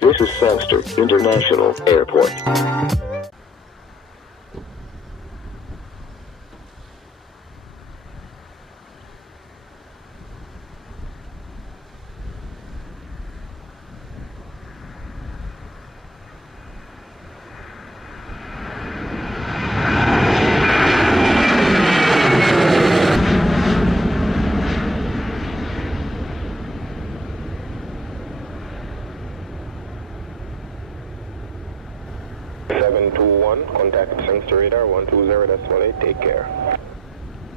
This is Sangster International Airport. Contact Sangster Radar 120.8, take care.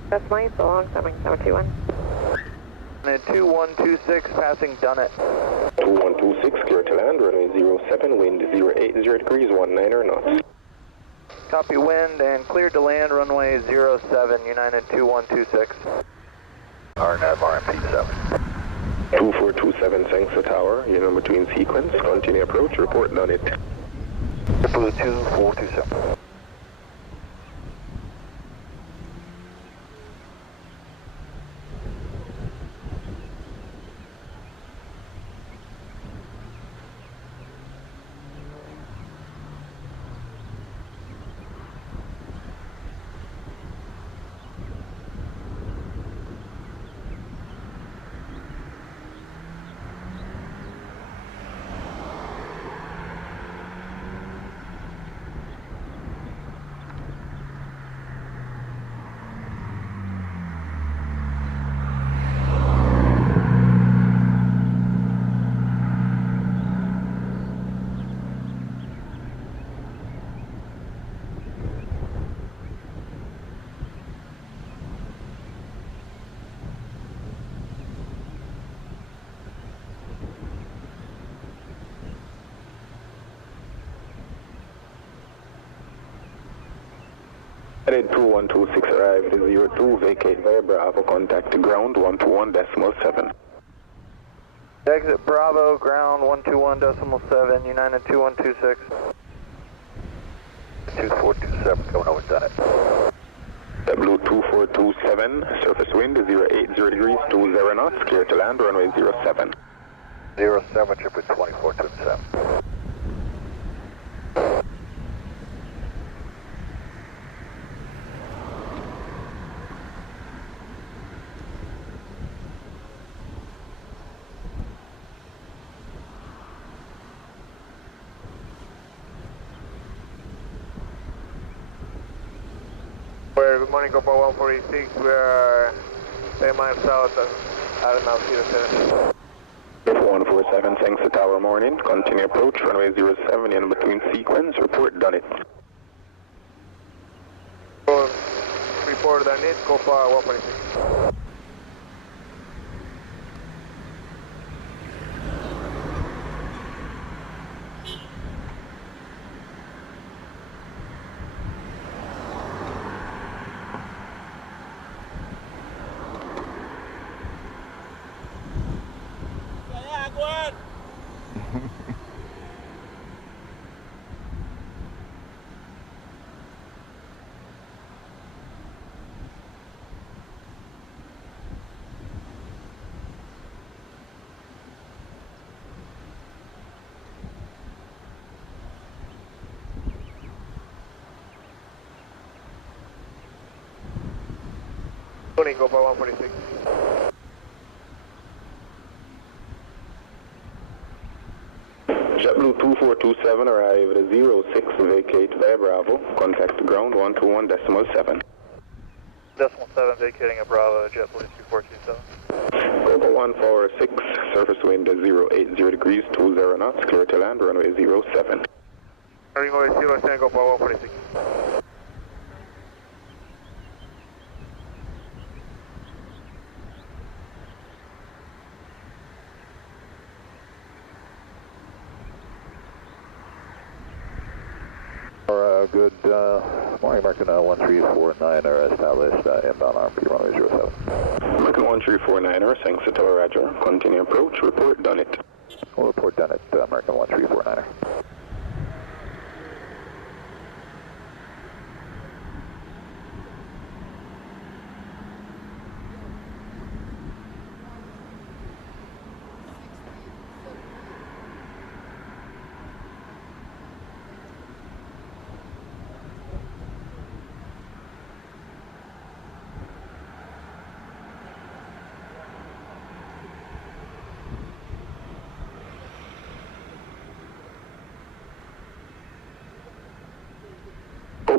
That's mine, so long, 721. And 2126, passing Dunnet. 2126, clear to land, runway 07, wind 080 degrees, 19 knots. Copy wind and cleared to land, runway 07, United 2126. RNAV RMP 7. 2427 Sangster Tower, unit between sequence, continue approach, report Dunnet. Blue 2427. Headed 2126 arrived 02, vacate via Bravo, contact ground 121.7. Exit Bravo, ground 121.7, United 2126. 2427, coming over Dunnet. W2427, surface wind 080 degrees, 20 knots, clear to land, runway 07. 07, trip with 2427. Good morning, Copa 146. We are 10 miles south of Adenau 07. 147, Sangster Tower morning, continue approach, runway 07, in between sequence, report Dunnet. Report Dunnet, Copa 146. Morning, Copa 146. JetBlue 2427 arrived at 06, vacate via Bravo, contact ground 121.7. 7 vacating a Bravo, JetBlue 2427. Copa 146, surface wind 080 degrees, 20 knots, clear to land, runway 07. Runway 07, Copa 146. Good morning, American 1349 are established inbound RMP runway 07. American 1349er, Sangster Tower, Roger, continue approach, report Dunnet. We'll report Dunnet, American 1349er.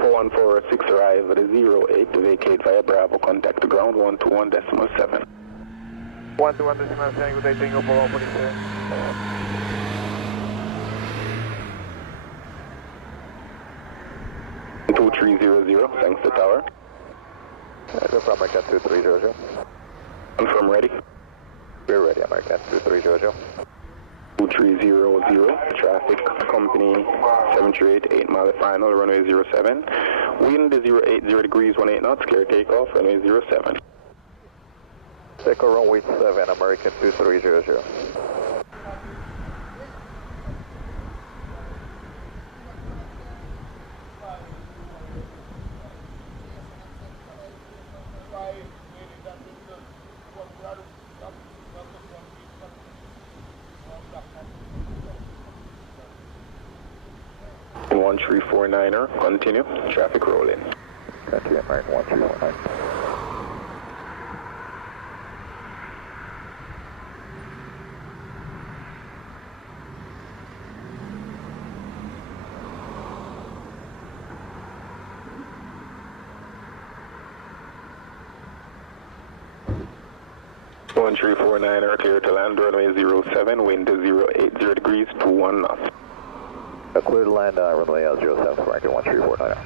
Alpha 146 arrive at a 08 to vacate via Bravo, contact the ground 121.7. 121.7, good day, Takeoff for 146. 2300, thanks to tower. Confirm American 2300. Confirm ready. We're ready, American 2300. 2300, traffic company 738, 8 mile final, runway 07. Wind is 080 degrees, 18 knots, clear takeoff, runway 07. Echo runway 7, American 2300. And 1349er, continue, traffic rolling. Country American 1349. One 349er, clear to land, runway 07, wind is 080 degrees, 21 knots. Clear to land, runway 07, American 1349.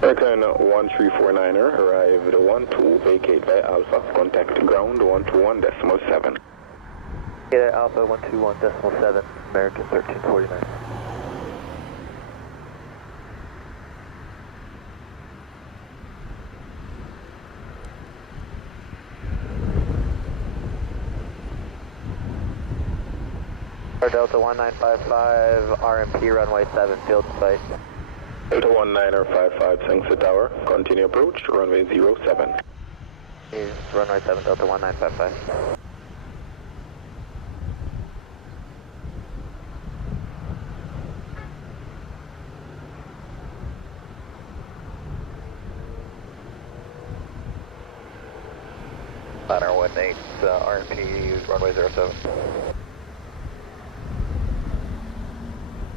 American 1349er, arrive at 12, vacate via Alpha, contact ground 121.7. Yeah, Alpha 121.7, American 1349. Delta 1955, RMP runway 7, field site. Delta 1955, thanks to tower, continue approach, runway 07. Is runway 7, Delta 1955. Honor 18, RMP, runway 07.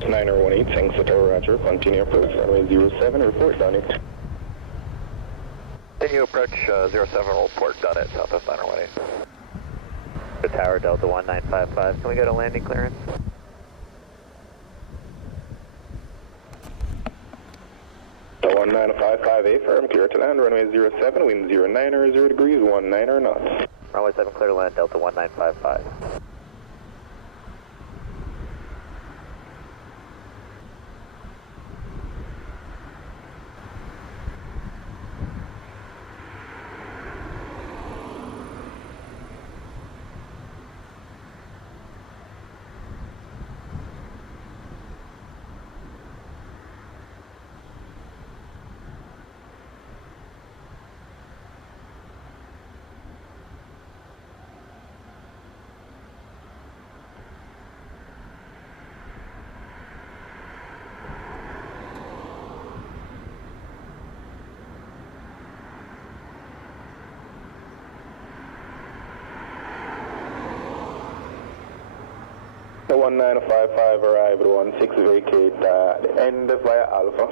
9018, thanks to tower, roger, continue approach, runway 07, report done it. Continue approach 07, report done it, Southwest 918. The tower, Delta 1955, can we go to landing clearance? Delta 1955A, firm, clear to land, runway 07, wind 09 0 degrees, 19 knots. Runway 7, clear to land, Delta 1955. The 1955 arrive at 16, vacate the end via Alpha,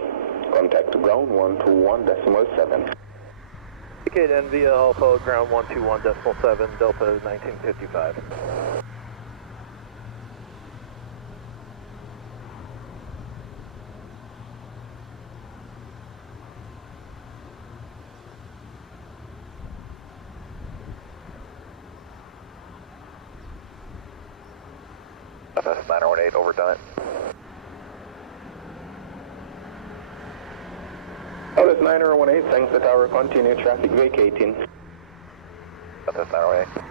contact ground 121.7. Vacate end via Alpha, ground 121.7, Delta 1955. Southwest 918, overdone it. Southwest 9018, thanks the tower, continue traffic vacating. Southwest 918.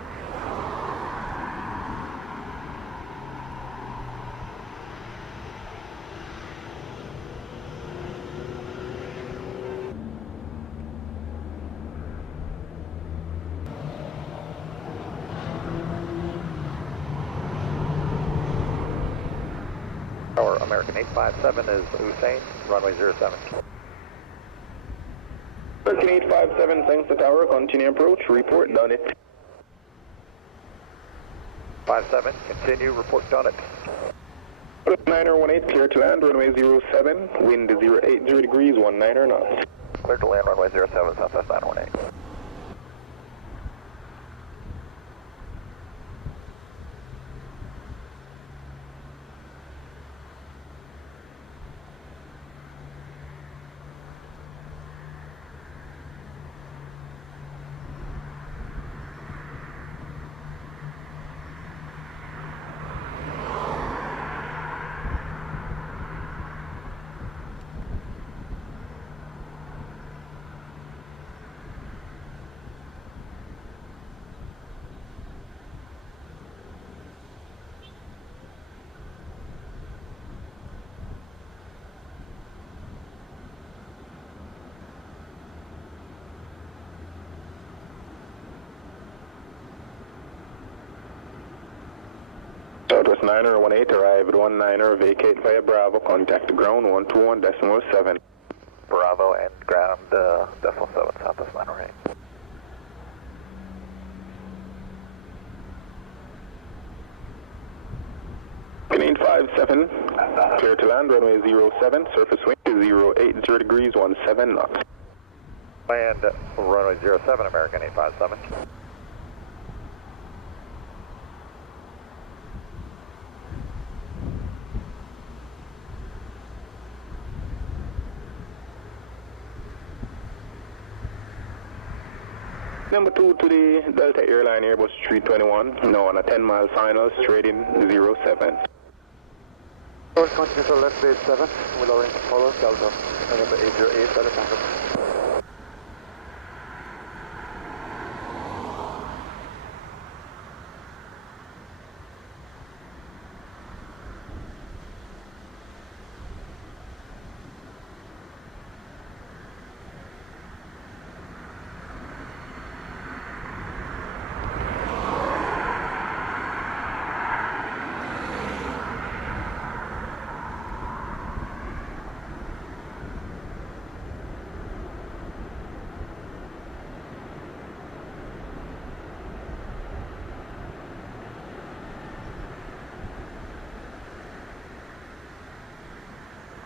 Tower, American 857 is Hussein, runway 07. American 857, thanks the tower, continue approach, report done it. 57, continue, report done it. 9018, clear to land, runway 07, wind 080 degrees, 19 knots. Clear to land, runway 07, Southwest 918. Southwest 9018, arrive at 19er, vacate via Bravo, contact the ground 121.7. Bravo and ground decimal 7, Southwest 918. American 857, clear to land, runway 07, surface wind 080 degrees, 17 knots. Land runway 07, American 857. Number 2 to the Delta Airline Airbus 321, now on a 10-mile final, straight in 07. North Continental left base 7, will orange follow Delta, November 808, Alexander.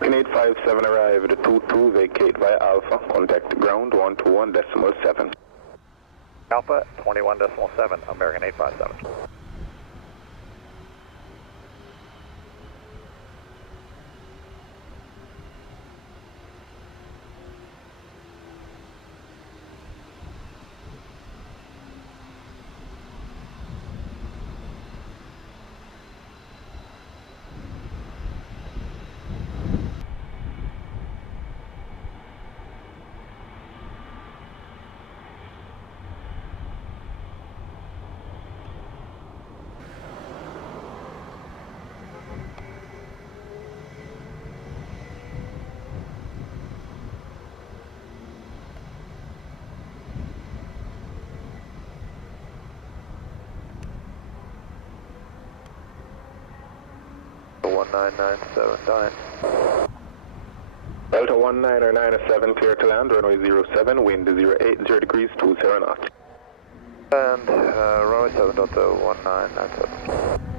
American 857, arrive at 22, vacate via Alpha, contact ground 121.7. Alpha 21.7, American 857. Delta 1997, dying. Delta 1997, clear to land, runway 07, wind 080 degrees, 20 knots. And runway 7, Delta 1997.